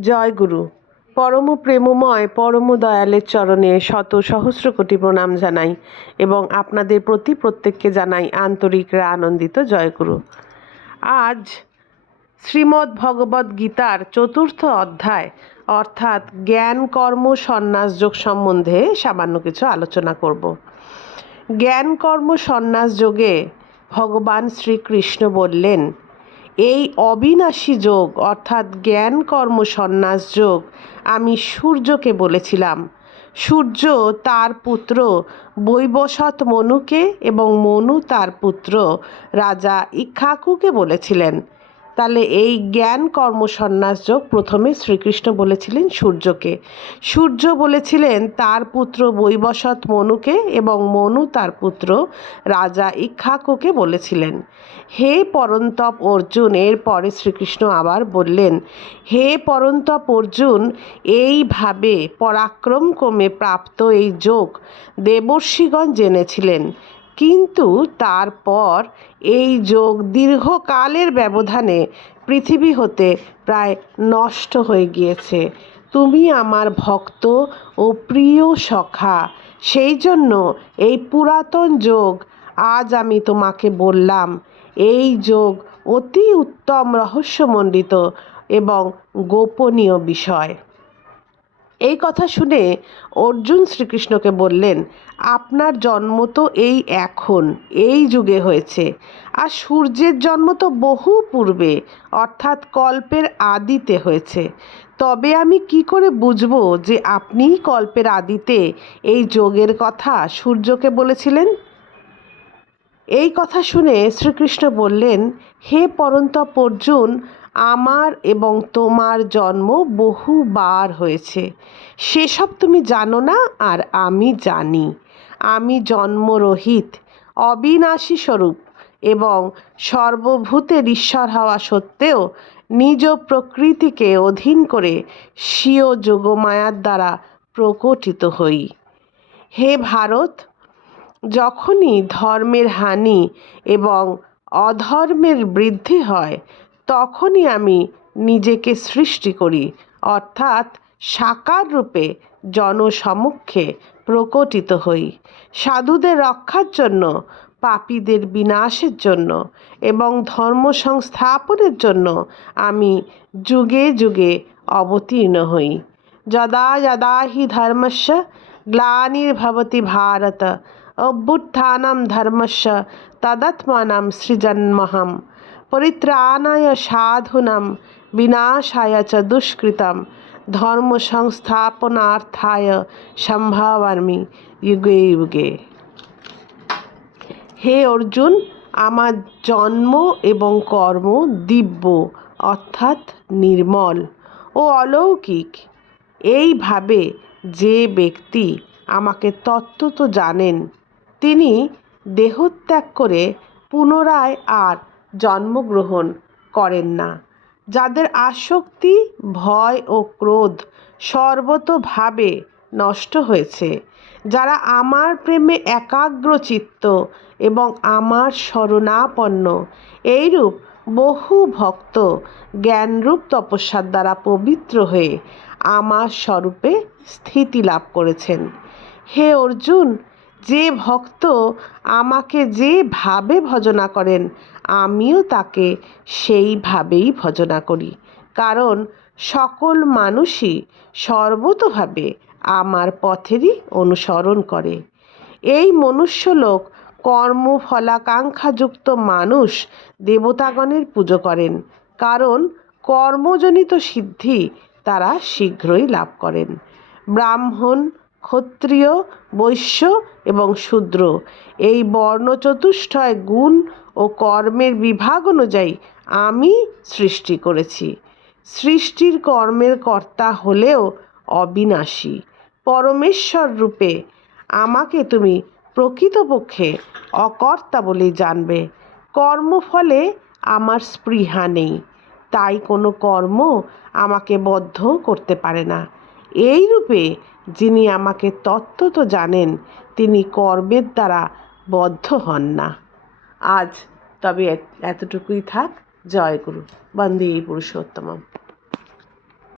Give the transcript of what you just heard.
জয় গুরু পরম প্রেমময়, পরম দয়ালের চরণে শত সহস্র কোটি প্রণাম জানাই এবং আপনাদের প্রতি প্রত্যেককে জানাই আন্তরিকরা আনন্দিত জয় গুরু আজ শ্রীমদ্ ভগবদ গীতার চতুর্থ অধ্যায়, অর্থাৎ জ্ঞান, কর্ম, সন্ন্যাস, যোগ সম্বন্ধে সামান্য কিছু আলোচনা করব। জ্ঞান, কর্ম, সন্ন্যাস যোগে ভগবান শ্রীকৃষ্ণ বললেন এই অবিনাশী যোগ, অর্থাৎ জ্ঞান কর্ম সন্ন্যাস যোগ, আমি সূর্যকে বলেছিলাম। সূর্য তার পুত্র বৈবসত মনুকে এবং মনু তার পুত্র রাজা ইক্ষাকুকে বলেছিলেন। তাহলে এই জ্ঞান কর্ম সন্ন্যাস যোগ প্রথমে শ্রীকৃষ্ণ বলেছিলেন সূর্যকে। সূর্য বলেছিলেন, তার পুত্র বৈবসৎ মনুকে এবং মনু তার পুত্র রাজা ইক্ষাকুকে বলেছিলেন। হে পরন্তপ অর্জুন এর পরে শ্রীকৃষ্ণ আবার বললেন, হে পরন্তপ অর্জুন, এইভাবে পরাক্রম ক্রমে প্রাপ্ত এই যোগ দেবর্ষিগণ জেনেছিলেন। কিন্তু তারপর এই যোগ দীর্ঘকালের ব্যবধানে পৃথিবী হতে প্রায় নষ্ট হয়ে গিয়েছে। তুমি আমার ভক্ত ও প্রিয় সখা। সেই জন্য এই পুরাতন যোগ আজ আমি তোমাকে বললাম। এই যোগ অতি উত্তম রহস্যমণ্ডিত এবং গোপনীয় বিষয়। এই কথা শুনে অর্জুন শ্রীকৃষ্ণকে বললেন, আপনার জন্ম তো এই এখন, এই যুগে হয়েছে। আর সূর্যের জন্ম তো বহু পূর্বে, অর্থাৎ কল্পের আদিতে হয়েছে। তবে আমি কি করে বুঝব যে আপনিই কল্পের আদিতে এই যোগের কথা সূর্যকে বলেছিলেন? এই কথা শুনে শ্রীকৃষ্ণ বললেন, হে পরন্তপ অর্জুন আমার এবং তোমার জন্ম বহুবার হয়েছে। সেসব তুমি জানো না আর আমি জানি। আমি জন্মরহিত, অবিনাশী স্বরূপ এবং সর্বভূতের ঈশ্বর হওয়া সত্ত্বেও নিজ প্রকৃতিকে অধীন করে স্বীয় যোগমায়ার দ্বারা প্রকটিত হই। হে ভারত, যখনই ধর্মের হানি এবং অধর্মের বৃদ্ধি হয় তখনই আমি নিজেকে সৃষ্টি করি, অর্থাৎ সাকার রূপে জনসমক্ষে প্রকটিত হই। সাধুদের রক্ষার জন্য, পাপীদের বিনাশের জন্য এবং ধর্ম সংস্থাপনের জন্য আমি যুগে যুগে অবতীর্ণ হই। যদা যদা হি ধর্মস্য গ্লানির্ভবতি ভারত, অভ্যুত্থানম ধর্মস্য তদাত্মানাম সৃজন্মহম। পরিত্রাণায় সাধুনাম বিনাশায় চ দুষ্কৃতম ধর্ম সংস্থাপনার্থায় সম্ভাবামি যুগে যুগে হে অর্জুন, আমার জন্ম এবং কর্ম দিব্য, অর্থাৎ নির্মল ও অলৌকিক। এইভাবে যে ব্যক্তি আমাকে তত্ত্ব তো জানেন, তিনি দেহত্যাগ করে পুনরায় আর জন্মগ্রহণ করেন না। যাদের আসক্তি, ভয় ও ক্রোধ সর্বতোভাবে নষ্ট হয়েছে, যারা আমার প্রেমে একাগ্রচিত্ত এবং আমার শরণাপন্ন, এইরূপ বহু ভক্ত জ্ঞানরূপ তপস্যার দ্বারা পবিত্র হয়ে আমার স্বরূপে স্থিতি লাভ করেছেন। হে অর্জুন যে ভক্ত আমাকে যেভাবে ভজনা করেন, আমিও তাকে সেইভাবেই ভজনা করি। কারণ সকল মানুষই সর্বতোভাবে আমার পথেরই অনুসরণ করে। এই মনুষ্যলোক কর্মফলাকাঙ্ক্ষাযুক্ত মানুষ দেবতাগণের পুজো করেন। কারণ কর্মজনিত সিদ্ধি তারা শীঘ্রই লাভ করেন। ব্রাহ্মণ ক্ষত্রিয়, বৈশ্য এবং শূদ্র। এই বর্ণচতুষ্টয় গুণ ও কর্মের বিভাগ অনুযায়ী আমি সৃষ্টি করেছি। সৃষ্টির কর্মের কর্তা হলেও অবিনাশী। পরমেশ্বর রূপে আমাকে তুমি প্রকৃতপক্ষে অকর্তা বলেই জানবে। কর্মফলে আমার স্পৃহা নেই। তাই কোনো কর্ম আমাকে বদ্ধ করতে পারে না। এই রূপে যিনি আমাকে তত্ত্বত জানেন, তিনি কর্মের দ্বারা বদ্ধ হন না। আজ তবে এতটুকুই থাক। জয় গুরু। বন্দে পুরুষোত্তমম।